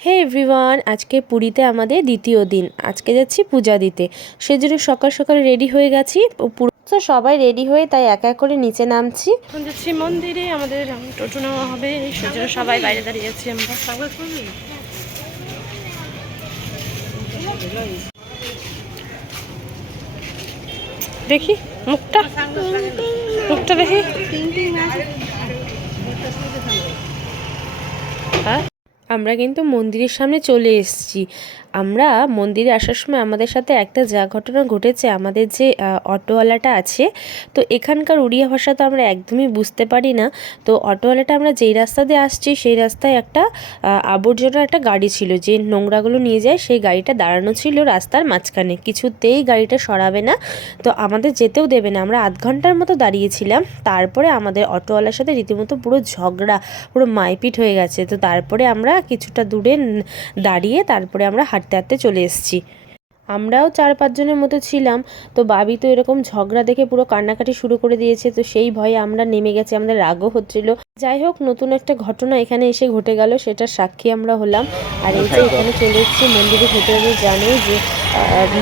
হে everyone আজকে পুরীতে আমাদের দ্বিতীয় দিন আজকে যাচ্ছি পূজা দিতে সেজন্য সকাল সকাল রেডি হয়ে গেছি পুরো তো সবাই রেডি হয়ে তাই এক এক করে নিচে নামছি এখন যাচ্ছি মন্দিরে আমাদের টোটো নেওয়া হবে সেজন্য সবাই বাইরে দাঁড়িয়ে আছি আমরা দেখি মুখটা মুখটা দেখি আমরা কিন্তু মন্দিরের সামনে চলে এসেছি। আমরা মন্দিরে আসার সময় আমাদের সাথে একটা যা ঘটনা ঘটেছে আমাদের যে অটোওয়ালাটা আছে তো এখানকার উড়িয়া ভাষা তো আমরা একদমই বুঝতে পারি না। তো অটোওয়ালাটা আমরা যেই রাস্তা দিয়ে আসছি সেই রাস্তায় একটা আহ, আবর্জনার একটা গাড়ি ছিল যে নোংরাগুলো নিয়ে যায় সেই গাড়িটা দাঁড়ানো ছিল রাস্তার মাঝখানে। কিছুতেই গাড়িটা সরাবে না তো আমাদের যেতেও দেবে না। আমরা আধ ঘণ্টার মতো দাঁড়িয়েছিলাম তারপরে আমাদের অটোওয়ালার সাথে রীতিমতো পুরো ঝগড়া পুরো মাইপিট হয়ে গেছে। তো তারপরে আমরা কিছুটা দূরে দাঁড়িয়ে তারপরে আমরা হাঁটতে হাঁটতে চলে এসেছি। আমরাও চার পাঁচজনের মতো ছিলাম। তো বাবি তো এরকম ঝগড়া দেখে পুরো কান্নাকাটি শুরু করে দিয়েছে। তো সেই ভয়ে আমরা নেমে গেছি। আমাদের রাগও হচ্ছিল। যাই হোক নতুন একটা ঘটনা এখানে এসে ঘটে গেল সেটার সাক্ষী আমরা হলাম। আর এই যে এখানে চলে এসেছি মন্দিরের ভেতরে জানে যে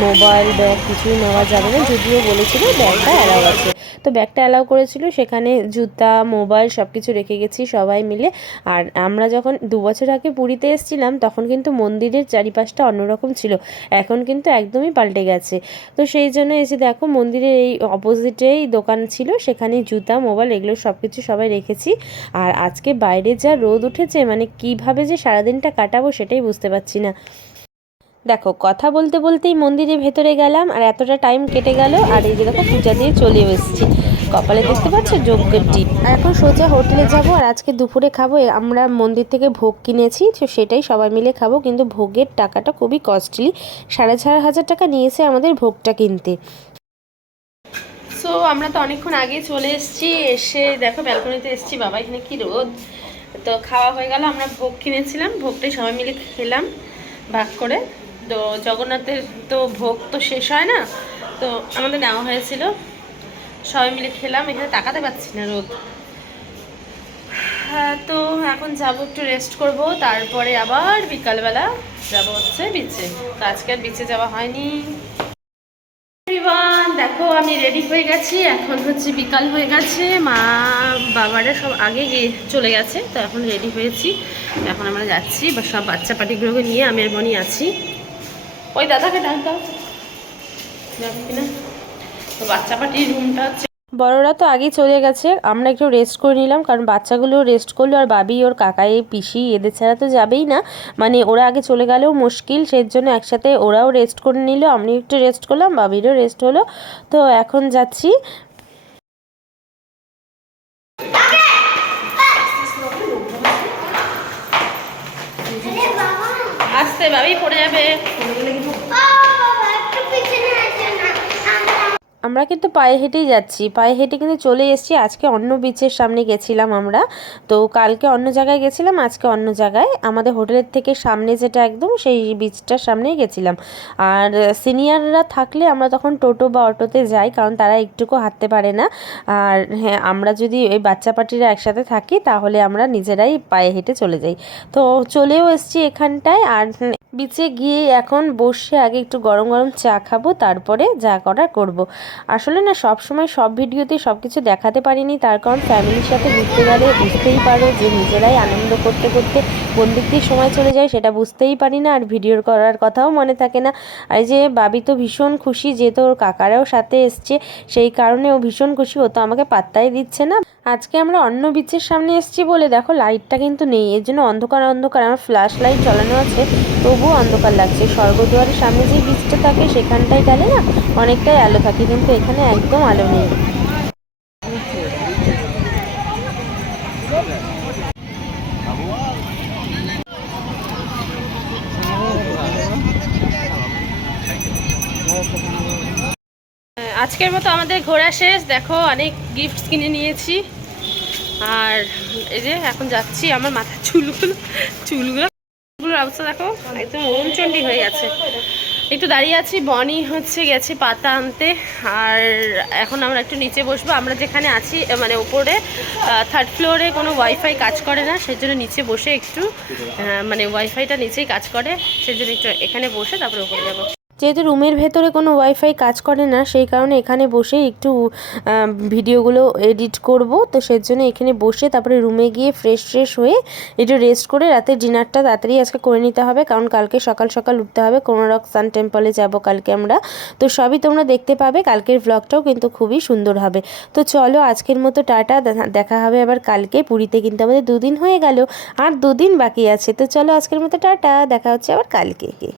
মোবাইল ব্যাগ কিছুই নেওয়া যাবে না যদিও বলেছিল ব্যাগটা অ্যালাউ আছে। তো ব্যাগটা অ্যালাউ করেছিল সেখানে জুতা মোবাইল সব কিছু রেখে গেছি সবাই মিলে। আর আমরা যখন দু বছর আগে পুরীতে এসেছিলাম তখন কিন্তু মন্দিরের চারিপাশটা অন্যরকম ছিল। এখন কিন্তু একদমই পাল্টে গেছে। তো সেই জন্য এসে দেখো মন্দিরের এই অপোজিটেই দোকান ছিল সেখানে জুতা মোবাইল এগুলো সব কিছু সবাই রেখেছি। আর আজকে বাইরে যা রোদ উঠেছে মানে কীভাবে যে সারাদিনটা কাটাবো সেটাই বুঝতে পারছি না। দেখো, কথা বলতে বলতেই মন্দিরের ভেতরে গেলাম আর এতটা টাইম কেটে গেল আর এই যে দেখো পূজা দিয়ে চলে এসেছি। কপালে দেখতে পাচ্ছ? যজ্ঞের টিপ। আর এখন সোজা হোটেলে যাব আর আজকে দুপুরে খাব। আমরা মন্দির থেকে ভোগ কিনেছি, তো সেটাই সবাই মিলে খাব, কিন্তু ভোগের টাকাটা খুবই কস্টলি সাড়ে চার হাজার টাকা নিয়েছে আমাদের ভোগটা কিনতে। সো আমরা তো অনেকক্ষণ আগে চলে এসেছি, এসে দেখো ব্যালকনিতে এসেছি। বাবা, এখানে কি রোদ? তো খাওয়া হয়ে গেল, আমরা ভোগ কিনেছিলাম, ভোগটাই সবাই মিলে খেলাম ভাগ করে। তো জগন্নাথের তো ভোগ তো শেষ হয় না, তো আমাদের নেওয়া হয়েছিল। সবাই মিলে খেলাম, এখানে তাকাতে পারছি না রোদ। হ্যাঁ তো এখন যাব, একটু রেস্ট করব, তারপরে আবার বিকালবেলা যাব হচ্ছে বিচে তো আজকে আর বিচে যাওয়া হয়নি। আমি রেডি হয়ে গেছি। এখন হচ্ছে বিকাল হয়ে গেছে। মা, বাবারা সব আগে গিয়ে চলে গেছে, তো এখন রেডি হয়েছি। এখন আমরা যাচ্ছি, বা সব বাচ্চা পাটিগুলোকে নিয়ে আমি আর বনি আছি। ওই দাদাকে ডাক দাও। যাবে না তো বাচ্চা পাটির রুমটা হচ্ছে বড়রা তো আগেই চলে গেছে, আমরা একটু রেস্ট করে নিলাম, কারণ বাচ্চাগুলো রেস্ট করল আর বাবি, ওর কাকাই পিসি, এদের ছাড়া তো যাবেই না। মানে ওরা আগে চলে গেলেও মুশকিল সেই জন্য একসাথে ওরাও রেস্ট করে নিল আমি একটু রেস্ট করলাম, বাবিরও রেস্ট হলো। তো এখন যাচ্ছি। আসতে বাবি, পড়ে যাবে। আমরা কিন্তু পায়ে হেঁটেই যাচ্ছি। পায়ে হেঁটে কিন্তু চলে এসেছি। আজকে অন্য বিচের সামনে গেছিলাম আমরা। তো কালকে অন্য জায়গায় গেছিলাম, আজকে অন্য জায়গায়। আমাদের হোটেলের থেকে সামনে যেটা একদম, সেই বিচটার সামনেই গেছিলাম। আর সিনিয়ররা থাকলে আমরা তখন টোটো বা অটোতে যাই, কারণ তারা একটুকু হাঁটতে পারে না। আর হ্যাঁ আমরা যদি ওই বাচ্চা পাটিরা একসাথে থাকি, তাহলে আমরা নিজেরাই পায়ে হেঁটে চলে যাই। তো চলেও এসেছি এখানটায়। আর বিচে গিয়ে এখন বসে আগে একটু গরম গরম চা খাব, তারপরে যা করার করব। আসলে না সব সময় সব ভিডিওতে সব কিছু দেখাতে পারিনি, তার কারণ ফ্যামিলির সাথে ঘুরতে গেলে বুঝতেই পারো যে নিজেরাই আনন্দ করতে করতে কোন দিক দিয়ে সময় চলে যায়, সেটা বুঝতেই পারি না, আর ভিডিও করার কথাও মনে থাকে না। আর যে বাবি তো ভীষণ খুশি যেহেতু ওর কাকারাও সাথে এসছে, সেই কারণে ও ভীষণ খুশি, ও তো আমাকে পাত্তাই দিচ্ছে না। আজকে আমরা অন্য বিচের সামনে এসেছি বলে দেখো লাইটটা কিন্তু নেই, এর জন্য অন্ধকার অন্ধকার, আমার ফ্ল্যাশ লাইট চালানো আছে। তবুও অন্ধকার লাগছে। স্বর্গদুয়ারের সামনে যে বিচটা থাকে সেখানটায় গেলে না অনেকটাই আলো থাকে, কিন্তু এখানে একদম আলো নেই। আজকের মতো আমাদের ঘোরা শেষ। দেখো, অনেক গিফট কিনে নিয়েছি। আর এই যে, এখন যাচ্ছি আমার মাথার চুলগুলো চুলগুলো অবস্থা, দেখো। একদম অরুণচণ্ডী হয়ে গেছে। একটু দাঁড়িয়ে আছি, বনি হচ্ছে গেছে পাতা আনতে। আর এখন আমরা একটু নিচে বসবো। আমরা যেখানে আছি মানে উপরে থার্ড ফ্লোরে কোনো ওয়াইফাই কাজ করে না। সেই জন্য নিচে বসে একটু মানে ওয়াইফাইটা নিচেই কাজ করে। সেই জন্য একটু এখানে বসে, তারপরে উপরে যাব। যেহেতু রুমের ভেতরে কোনো ওয়াইফাই কাজ করে না, সেই কারণে এখানে বসে একটু ভিডিওগুলো এডিট করব। তো সেই জন্য এখানে বসে তারপরে রুমে গিয়ে ফ্রেশ ফ্রেশ হয়ে একটু রেস্ট করে রাতের ডিনারটা তাড়াতাড়ি আজকে করে নিতে হবে। কারণ কালকে সকাল সকাল উঠতে হবে। কোনোরক সান টেম্পলে যাব কালকে আমরা। তো সবই তোমরা দেখতে পাবে। কালকের ব্লগটাও কিন্তু খুবই সুন্দর হবে। তো চলো আজকের মতো টাটা। দেখা হবে আবার কালকে। পুরীতে কিন্তু আমাদের দুদিন হয়ে গেল। আর দুদিন বাকি আছে। তো চলো আজকের মতো টাটা। দেখা হচ্ছে আবার কালকে।